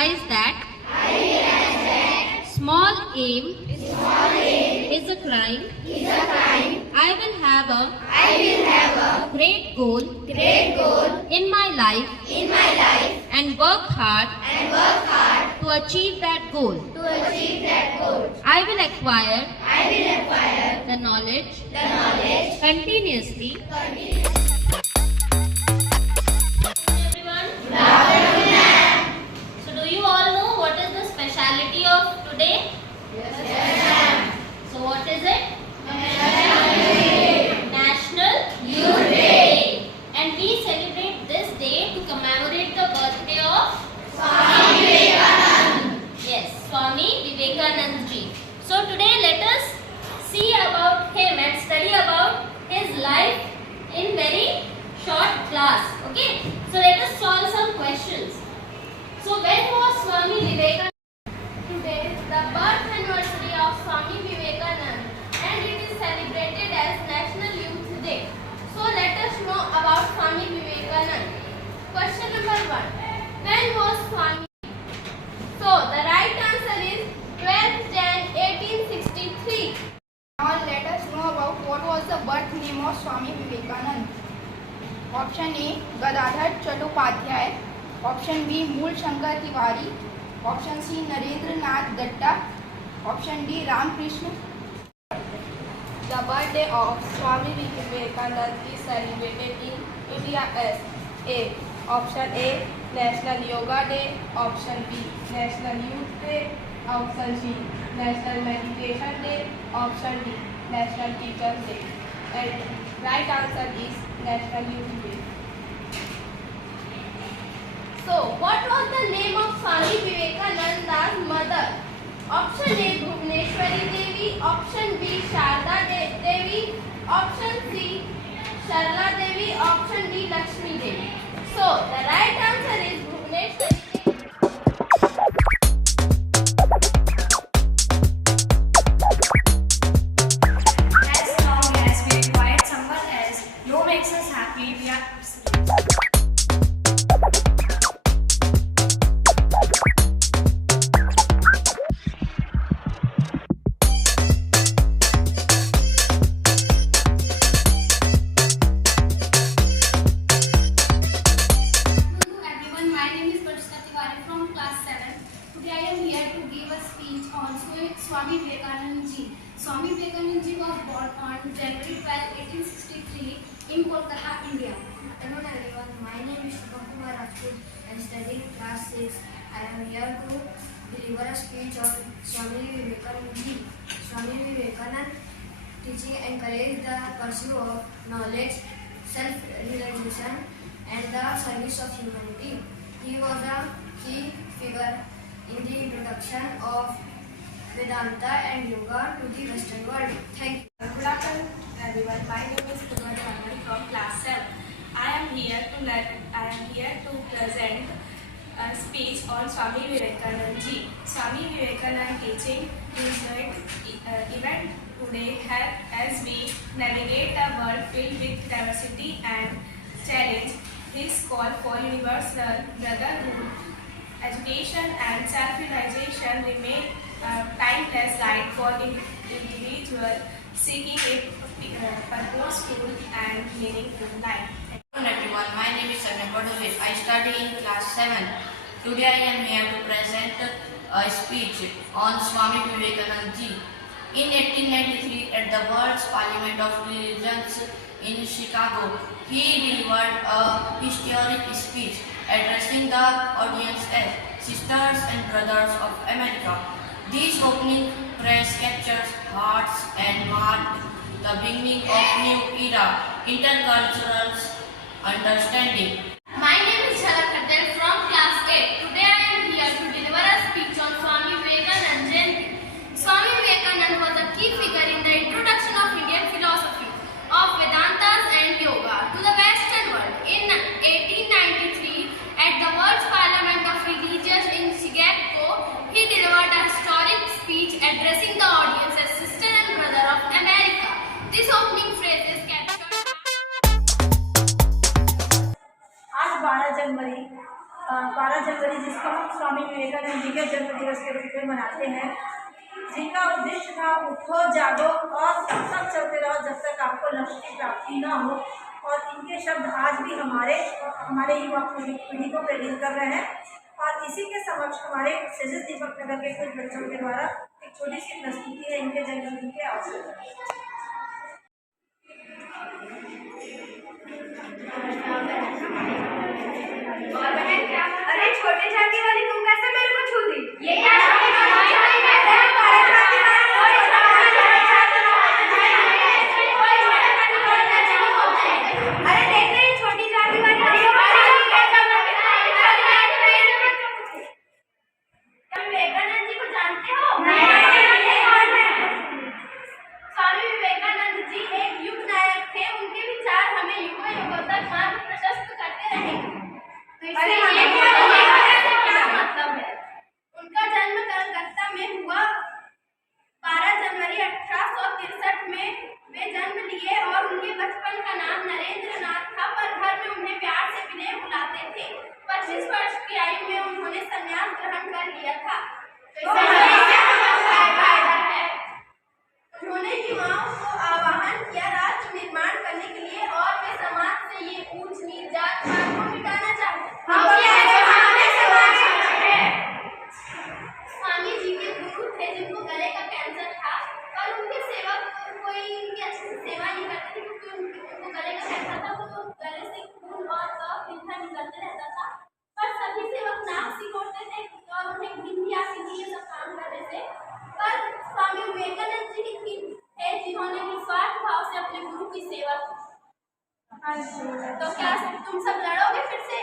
realize that small aim is a crime. I will have a great goal in my life and work hard to achieve that goal. I will acquire the knowledge continuously. So do you all know what is the speciality of today? So what is it? National Youth Day. And we celebrate this day to commemorate the birthday of Swami Vivekananda. Yes, Swami Vivekananda ji. So today let us see about him and study about his life in very short class. Okay? So let us solve some questions. So when was Swami Vivekananda? Today is the birth anniversary of Swami Vivekananda and it is celebrated as National Youth Day. So let us know about Swami Vivekananda. Question number 1. When was Swami? So the right answer is 12th Jan 1863. Now let us know about what was the birth name of Swami Vivekananda. Option A, Gadadhar Chattopadhyay. Option B, Mool Shankar Tiwari. Option C, Narendra Nath Datta. Option D, Ramakrishna. The birthday of Swami Vivekananda is celebrated in India as A. Option A, National Yoga Day. Option B, National Youth Day. Option C, National Meditation Day. Option D, National Teachers Day. And right answer is National Youth Day. So what was the name of Swami Vivekananda's mother? Option A, Bhubaneswari Devi. Option B, Sharda Devi. Option C, Sharla Devi. Option D, Lakshmi Devi. So the right answer is Bhubaneswari Devi. As long as we require someone else, no makes us happy, we are Swami Vivekananda ji. Swami Vivekananda ji was born on January 12, 1863 in Kolkata, India. Hello everyone, my name is Shubham Kumar Rajput. I am studying class 6. I am here to deliver a speech on Swami Vivekananda ji. Swami Vivekananda teaching encouraged the pursuit of knowledge, self-realization and the service of humanity. He was a key figure in the introduction of Vedanta and Yoga to the Western world. Thank you. Good afternoon, everyone. My name is Kumar Chandran from class 7. I am here to present a speech on Swami Vivekananda ji. Swami Vivekananda teaching is event today as we navigate a world filled with diversity and challenge. His call for universal brotherhood, education and self-realization remain timeless light for individual seeking a purposeful and meaningful life. Hello everyone, my name is Samir Padovich. I study in class 7. Today I am here to present a speech on Swami Vivekananda ji. In 1893, at the World's Parliament of Religions in Chicago, he delivered a historic speech addressing the audience as Sisters and Brothers of America. This opening press captures hearts and marked the beginning of new era, intercultural understanding. My name is Jhalak Patel from class 8. Today I am here to deliver a speech on Swami Vivekananda Jayanti. Swami Vivekananda was a key figure in the introduction of Indian philosophy of Vedantas and Yoga to the Western world. In 1893, at the World's Parliament of Religions in Chicago, he delivered a historic speech addressing the audience as Sister and Brother of America. This opening phrase is captured. आज 12 जनवरी 12 जनवरी जिसको हम स्वामी विवेकानंद जी के जन्म दिवस के रूप में मनाते हैं, जिनका उद्देश्य था उठो जागो और तब तक चलते रहो जब तक आपको लक्ष्य की प्राप्ति न हो। और इनके शब्द आज भी हमारे युवा पीढ़ी को प्रेरित कर रहे हैं। और इसी के समक्ष हमारे सेजस दीपक नगर के कुछ बच्चों के द्वारा एक छोटी सी प्रस्तुति है इनके जन्मदिन के अवसर पर। और बहन क्या? अरे छोटे जाति वाली तुम कैसे मेरे को छू दी? ये क्या अरे देख रही छोटी जाति वाली विवेकानंद जी को जानते हो? स्वामी विवेकानंद जी एक युग नायक थे। उनके विचार हमें युगों युगों तक मार्ग प्रशस्त करते रहेंगे। क्या मतलब है? उनका जन्म कलकत्ता में हुआ 12 जनवरी 1863 में वे जन्म लिए और उनके बचपन का नाम नरेंद्र नाथ था, पर घर में उन्हें प्यार से विनय बुलाते थे। 25 वर्ष की आयु में उन्होंने संन्यास ग्रहण कर लिया था। उन्होंने युवाओं को आह्वान किया राज्य निर्माण करने के लिए और वे समाज से ये ऊंच नीच जात पात को मिटाना चाहते। स्वामी जी के गुरु थे जिनको गले का कैंसर था, और उनके सेवक कोई इनकी अच्छे से सेवा नहीं करते थे क्योंकि उनको गले का कैंसर था, तो गले से खून और कफ इनका निकलते रहता था। पर सभी सेवक नाक सिकोड़ते थे और उन्हें घिन भी आती थी ये सब काम करने से। पर स्वामी विवेकानंद जी ही थे जिन्होंने निस्वार्थ भाव से अपने गुरु की सेवा की। तो क्या तुम सब लड़ोगे फिर से?